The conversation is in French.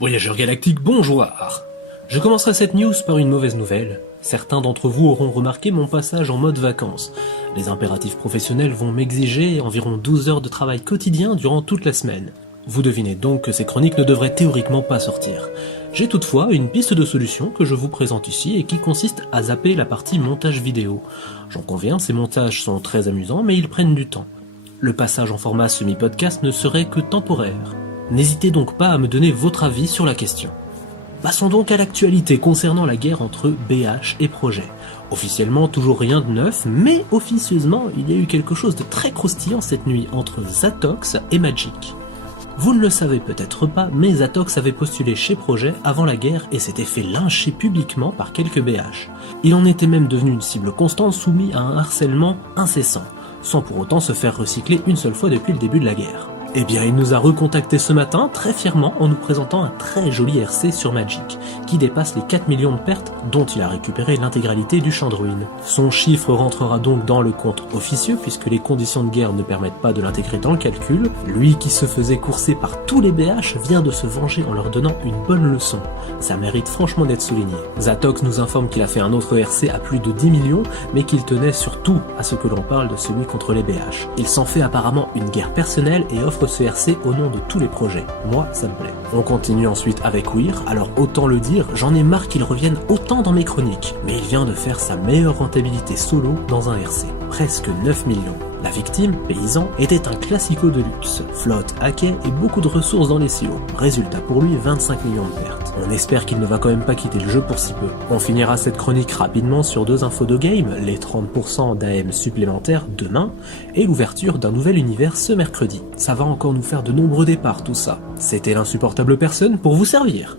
Voyageurs galactiques, bonjour. Je commencerai cette news par une mauvaise nouvelle. Certains d'entre vous auront remarqué mon passage en mode vacances. Les impératifs professionnels vont m'exiger environ 12 heures de travail quotidien durant toute la semaine. Vous devinez donc que ces chroniques ne devraient théoriquement pas sortir. J'ai toutefois une piste de solution que je vous présente ici et qui consiste à zapper la partie montage vidéo. J'en conviens, ces montages sont très amusants mais ils prennent du temps. Le passage en format semi-podcast ne serait que temporaire. N'hésitez donc pas à me donner votre avis sur la question. Passons donc à l'actualité concernant la guerre entre BH et Projet. Officiellement, toujours rien de neuf, mais officieusement, il y a eu quelque chose de très croustillant cette nuit entre Zatox et Magic. Vous ne le savez peut-être pas, mais Zatox avait postulé chez Projet avant la guerre et s'était fait lyncher publiquement par quelques BH. Il en était même devenu une cible constante soumis à un harcèlement incessant, sans pour autant se faire recycler une seule fois depuis le début de la guerre. Eh bien, il nous a recontacté ce matin, très fièrement, en nous présentant un très joli RC sur Magic, qui dépasse les 4 millions de pertes, dont il a récupéré l'intégralité du champ de ruines. Son chiffre rentrera donc dans le compte officieux, puisque les conditions de guerre ne permettent pas de l'intégrer dans le calcul. Lui qui se faisait courser par tous les BH vient de se venger en leur donnant une bonne leçon. Ça mérite franchement d'être souligné. Zatox nous informe qu'il a fait un autre RC à plus de 10 millions, mais qu'il tenait surtout à ce que l'on parle de celui contre les BH. Il s'en fait apparemment une guerre personnelle et offre ce RC au nom de tous les projets. Moi, ça me plaît. On continue ensuite avec Weir, alors autant le dire, j'en ai marre qu'il revienne autant dans mes chroniques, mais il vient de faire sa meilleure rentabilité solo dans un RC, presque 9 millions. La victime, paysan, était un classico de luxe, flotte, hackey et beaucoup de ressources dans les silos. Résultat pour lui, 25 millions de pertes. On espère qu'il ne va quand même pas quitter le jeu pour si peu. On finira cette chronique rapidement sur deux infos de game, les 30% d'AM supplémentaires demain, et l'ouverture d'un nouvel univers ce mercredi. Ça va encore nous faire de nombreux départs tout ça. C'était l'insupportable personne pour vous servir.